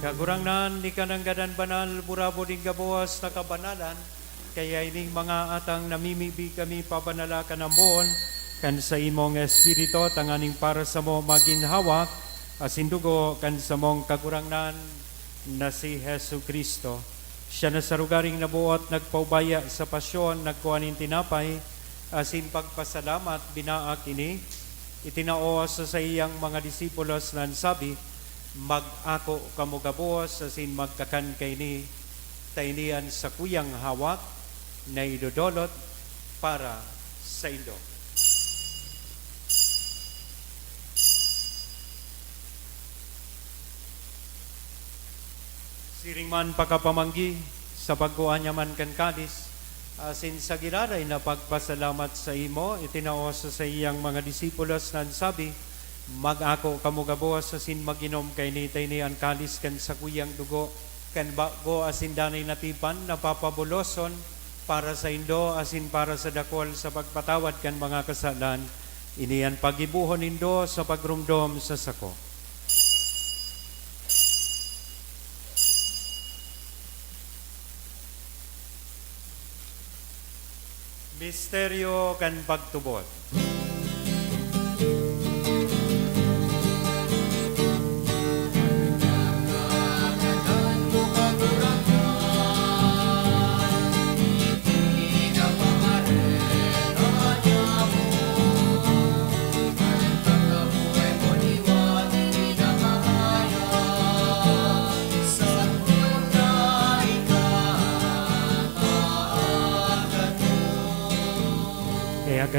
Kagurangnan ni kananggadan banal, burabo ding gabuas na kabanalan, kaya ining mga atang namimibi kami pabanala kanamon, kan sa imong espirito, tanganing para sa mo maginhawak, asindugo kan sa mong kagurangnan na si Hesu Kristo. Siya na sa rugaring nabuot, nagpaubaya sa pasyon, nagkuhanin tinapay, asin pagpasalamat, binaak ini, itinao sa iyang mga disipulos na sabi, mag-ako kamugabos asin magkakan kay ni tainian sa kuyang hawak na idodolot para sa indo. Siring man pagkapamanggi sa pagkuhan niya man kan kadis, asin sa giraray na pagpasalamat sa imo, itinao sa iyang mga disipulos na sabi, mag-ako kamugabos asin maginom kay nitay ni ang kalis kan sa kuyang dugo kan bago asin danay natipan napapabuloson para sa indo asin para sa dakol sa pagpatawad kan mga kasalan, iniyan pagibuhon indo sa pagrumdom sa sako. Misteryo kan pagtubot.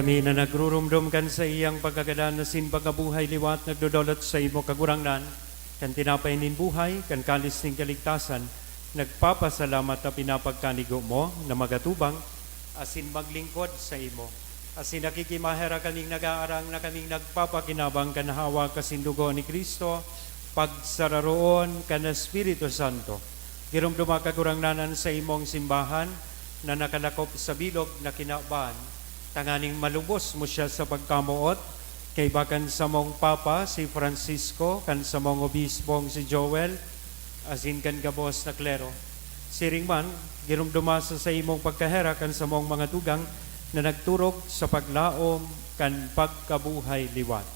kami na nagrurumdum sa iyang pagkagadan na sin pagkabuhay liwat nagdodolot sa imo kagurangnan, kan tinapay nin buhay, kan kalis ning kaligtasan, nagpapasalamat na pinapagkanigo mo na magatubang, asin maglingkod sa imo. Asin nakikimahera kaning nag-aarang na kaming nagpapakinabang kanahawa kasindugo ni Kristo, pagsararoon kan Espiritu Santo. Girumduma kagurangnanan sa imong simbahan na nakalakop sa bilog na kinabaan, tanganing malubos mo siya sa pagkamuot, kay bakan sa mong Papa si Francisco, kan sa mong obispong si Joel, asin kan gabos na klero. Siring man, girumdumasa sa imong pagkahera kan sa mong mga tugang na nagturog sa paglaom kan pagkabuhay liwat.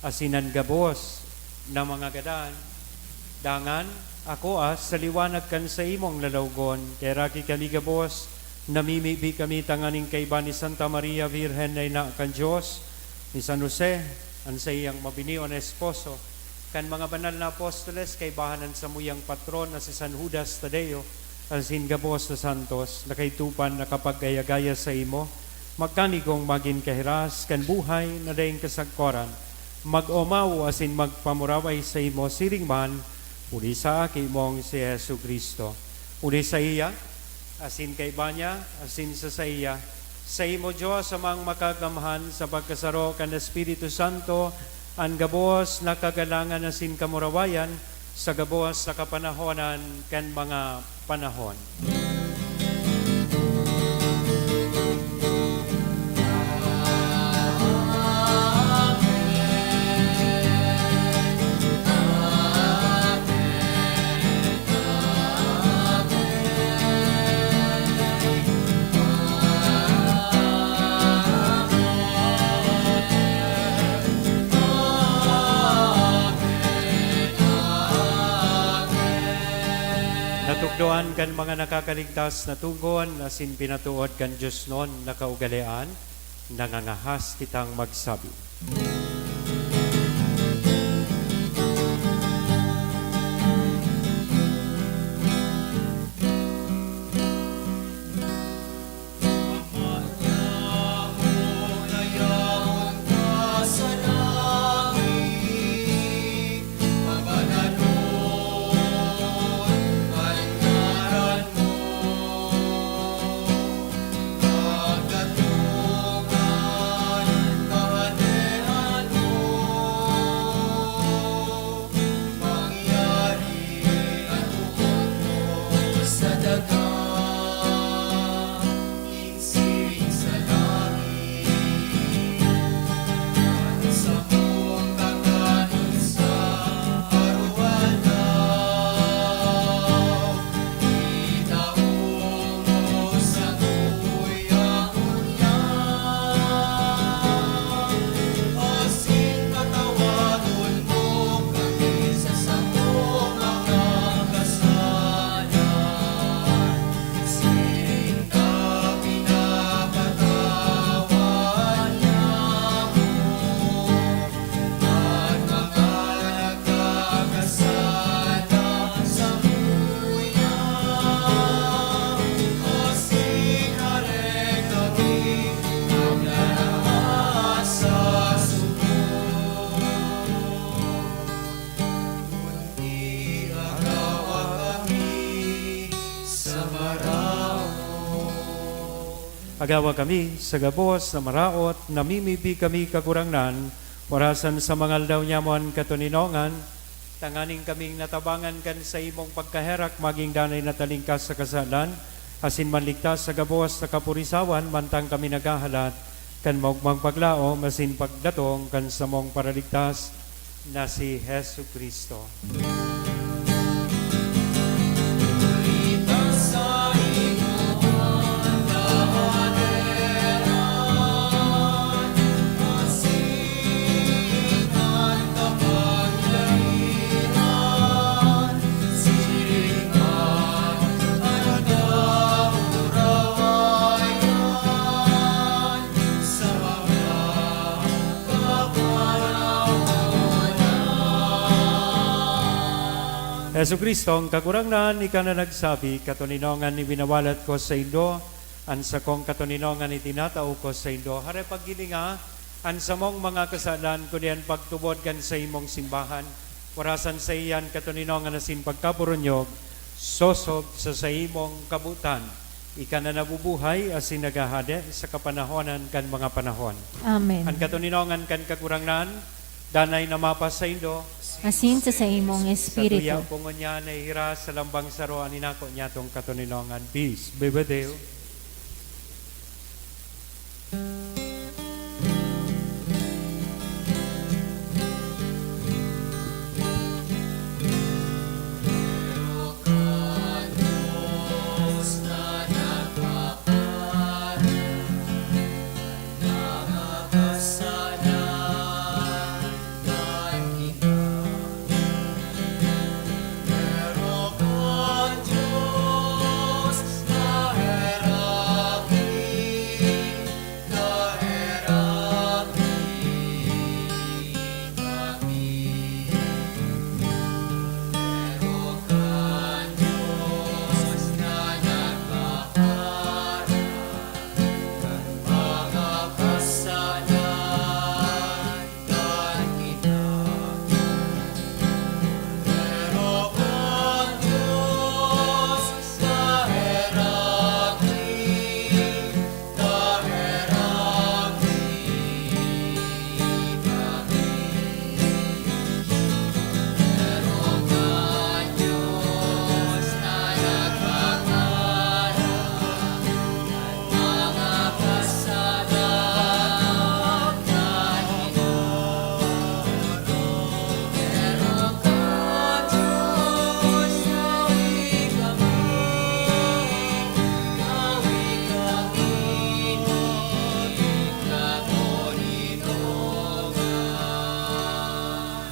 Asinan gabos na mga gadan, dangan ako sa liwanag kan sa imong lalawgon, kay raki kaligabos, namimibi kami tanganing kaiba ni Santa Maria Virgen na ina kan Diyos, ni San Jose, ang sa iyang mabinion na esposo, kan mga banal na apostoles, kay bahanan sa muyang patron na si San Judas Tadeo, ang singabos na santos, na kay tupan na kapag gaya-gaya sa imo, magkanigong maging kahiras, kan buhay na dayang kasagkoran, mag-omaw asin magpamuraway sa imo siring man, uli sa aki mong si Yesu Kristo. Uli sa iya, asin kay banya, asin sa iya, sa imo Diyos amang makagamhan sa pagkasaro kan Espiritu Santo, ang gabos na kagalangan asin kamurawayan, sa gabos na kapanahonan kan mga panahon. Natugdoan kan mga nakakaligtas na tugon, asin pinatuod kan Diyos non nakaugalian, nangangahas kitang magsabi. Agawa kami sa gabos na maraot, namimibi kami kagurangnan, warasan sa mga aldaw nyamon katuninongan, tanganing kaming natabangan kan sa imong pagkaherak, maging danay natalingkas sa kasalan, asin manligtas sa gabos na kapurisawan, mantang kami nagahalat, kan maugmang paglao, masin pagdatong kan sa mong paraligtas na si Jesu Kristo. Jesu Kristo, ang kagurangnan, ika na nagsabi, katuninongan ni binawalat ko sa Indo, An sa kong katuninongan itinatao ko sa indo. Hare paggilinga, an sa mong mga kasalan ko diyan pagtubod kan sa imong simbahan. Warasan sa iyan katuninongan na sin pagkapurunyog, sosob sa imong kabutan. Ika na nabubuhay asin nagahade sa kapanahonan kan mga panahon. Amen. An katuninongan kan kakurangnan, danay na mapas sa indo, Asin sa imong sa tuya espiritu. pungonya na ihira sa lambang saro aninako niya tong katuninongan. Peace, be with you.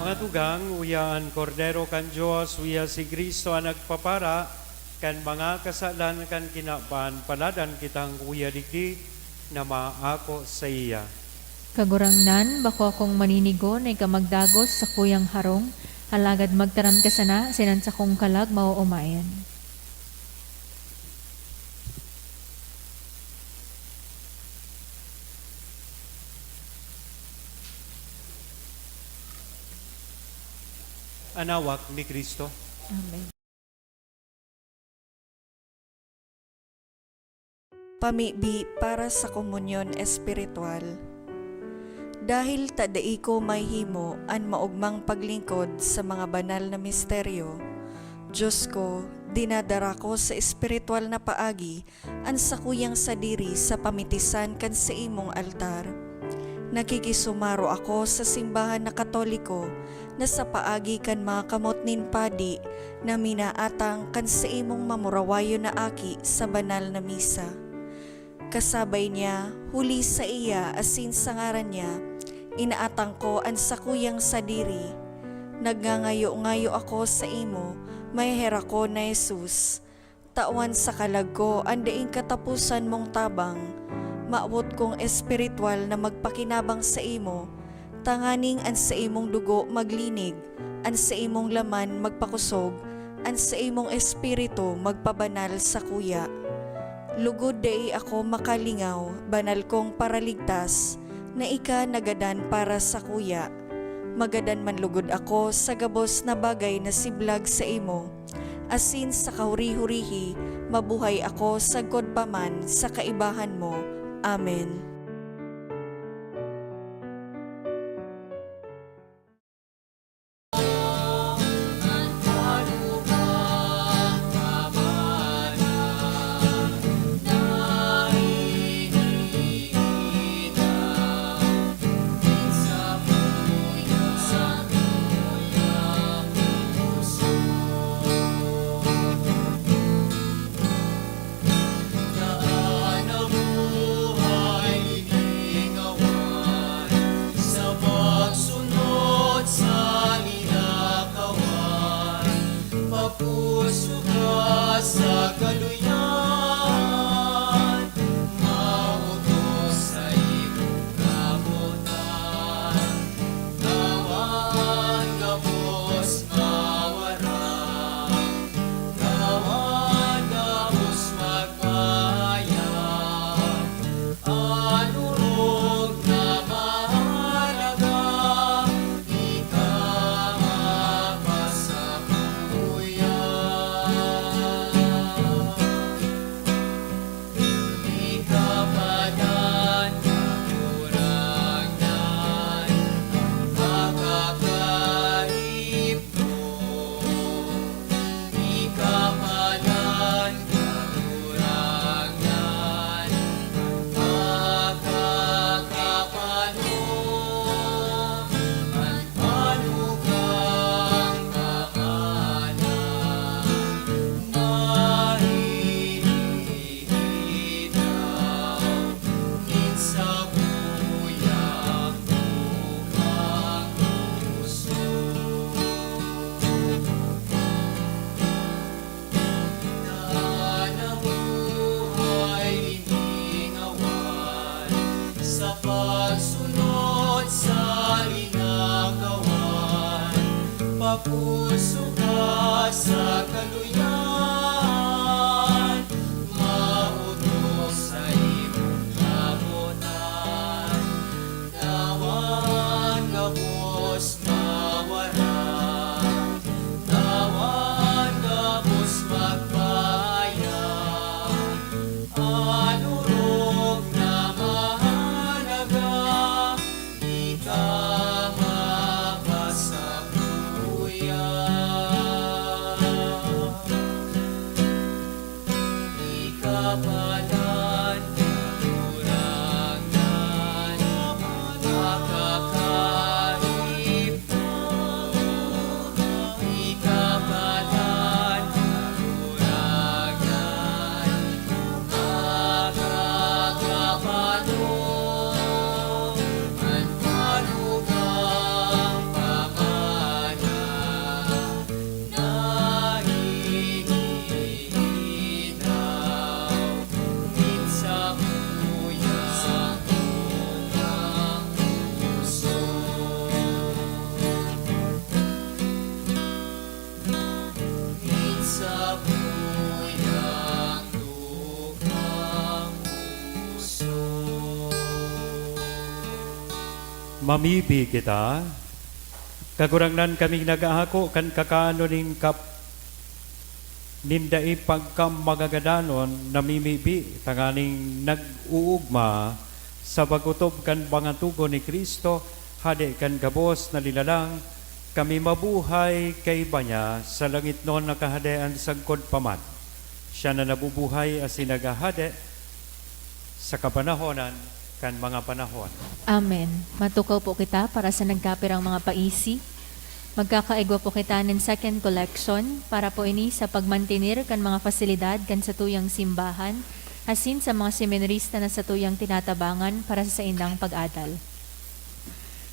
Mga tugang, uyaan kordero kan Diyos, uya si Kristo ang nagpapara, kan mga kasalan kan kinapan, paladan kitang uya digdi, na maako sa iya. Kagurangnan, bako akong maninigo na ikamagdagos sa kuyang harong, halagad magtaram ka sana, sinan sa kong kalag mauumayan. Anawak ni Kristo. Amen. Pamibi para sa komunyon espiritual. Dahil tadai ko may himo an maugmang paglingkod sa mga banal na misteryo, Diyos ko, dinadara ko sa espiritual na paagi an sakuyang sadiri sa pamitisan kan sa imong altar. Nakikisumaro ako sa simbahan na Katoliko na sa paagi kan mga kamot nin padi na minaatang kan sa imong mamurawayo na aki sa banal na misa. Kasabay niya, huli sa iya asin sa ngaran niya, inaatang ko ang sakuyang sadiri. Nagngangayo-ngayo ako sa imo, mayhera ko na Jesus. Tawan sa kalag ko, andaing katapusan mong tabang. Maawot kong espiritual na magpakinabang sa imo, tanganing an sa imong dugo maglinig, an sa imong laman magpakusog, an sa imong espiritu magpabanal sa kuya. Lugod day ako makalingaw, banal kong paraligtas, na ika nagadan para sa kuya. Magadan man lugod ako sa gabos na bagay na siblag sa imo, asin sa kahuri-hurihi, mabuhay ako sa godpaman sa kaibahan mo. Amen. Nabuhay mapuso ka sa kaluyan, mautos sa imong kabutan, tawan gabos mawara, tawan gabos magpaya, anurog na mahalaga, di ka mapasakuya. Di ka palan kalurangan, makakarip mo. Di ka palan kalurangan, makakapano. Ang palugang pamana na hinihinaw, minsan nguyang unang puso. Minsan nguyang tukang puso. Mamibi kita, kagurangnan kaming nag-ahako kan kakano ning kap nindai pagkam magagadanon namimibi tanganing nag-uugma sa pagutob kan bangatugo ni Kristo hade kan gabos na lilalang kami mabuhay kay banya sa langit non nakahadean sagkod paman. Siya na nabubuhay as sinagahade sa kapanahonan kan mga panahon. Amen. Matukaw po kita para sa nagkapirang mga paisi. Magkakaigwa po kita ng second collection para po ini sa pagmantinir kan mga fasilidad kan sa tuyang simbahan asin sa mga seminarista na sa tuyang tinatabangan para sa indang pag-adal.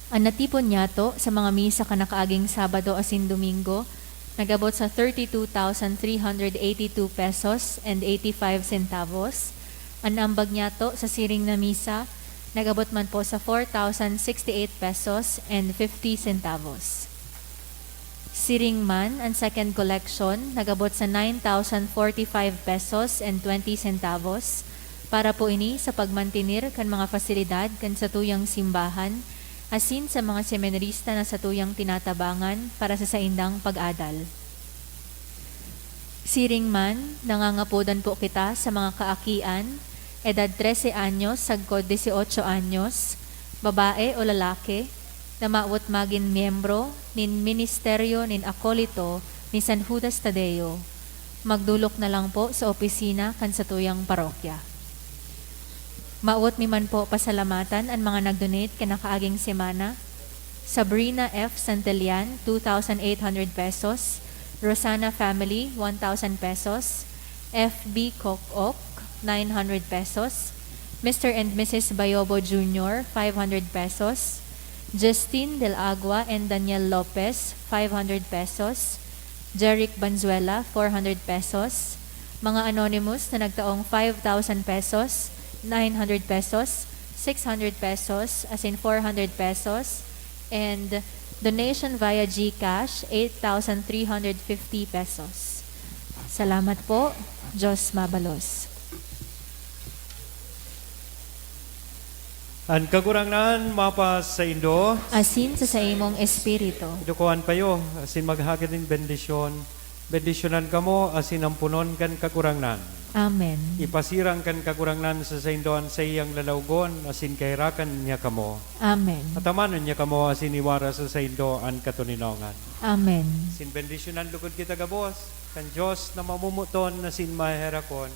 Ang natipon niya to sa mga misa kanakaaging Sabado asin Domingo nagabot sa 32,382 pesos and 85 centavos. Ang ambag niya to sa siring na misa nagabot man po sa 4,068 pesos and 50 centavos. Siring man, ang second collection, nagabot sa 9,045 pesos and 20 centavos para po ini sa pagmantinir kan mga fasilidad kan sa tuyang simbahan asin sa mga seminarista na sa tuyang tinatabangan para sa saindang pag-adal. Siring man, nangangapodan po kita sa mga kaakian, edad 13 anyos sagkod 18 anyos, babae o lalaki, na maawat maging miyembro nin ministeryo nin akolito ni San Judas Tadeo. Magdulok na lang po sa opisina kan sa tuyang parokya. Maawat mi man po pasalamatan ang mga nagdonate kanakaaging semana. Sabrina F. Santillan, 2,800 pesos. Rosana Family, 1,000 pesos. F.B. Kokok, 900 pesos. Mr. and Mrs. Bayobo Jr., 500 pesos. Justine Del Agua and Daniel Lopez, 500 pesos. Jeric Banzuela, 400 pesos. Mga anonymous na nagtaong 5,000 pesos, 900 pesos, 600 pesos, as in 400 pesos, and donation via GCash, 8,350 pesos. Salamat po. Diyos mabalos. Ang kagurangnan mapas sa Indo, Asin sa imong espiritu. idukuhan payo, asin maghagad ng bendisyon. Bendisyonan kamo, asin ang punon kan kagurangnan. Amen. Ipasirang kan kagurangnan sa saindoan sa iyang lalawgon, asin kahirakan niya kamo. Amen. Atamanon niya kamo, asin iwara sa saindoan katuninongan. Amen. Asin bendisyonan lugod kita gabos, kan Diyos na mamumuton, asin maherakon,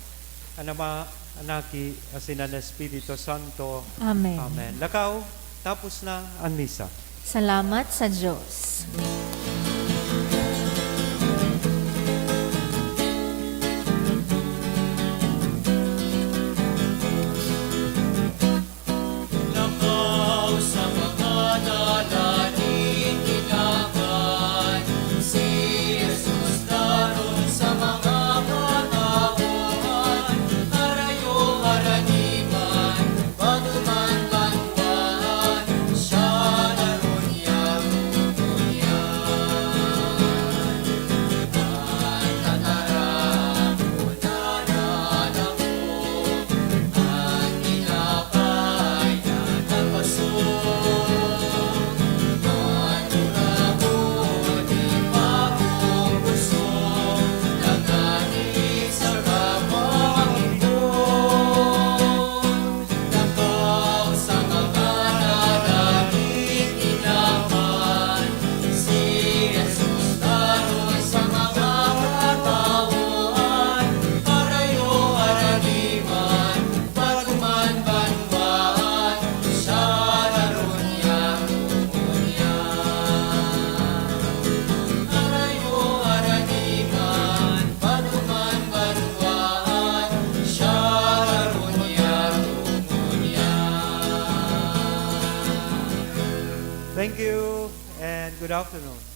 anama anaki, asin ang Espiritu Santo. Amen. Amen. Lakaw, tapos na ang misa. Salamat sa Diyos. Nakaw sa mga dalanin kinakan, si Jesus daron sa mga katauhan, harayo haraniman, pagman banwan, siya daron yaguyan. Thank you and good afternoon.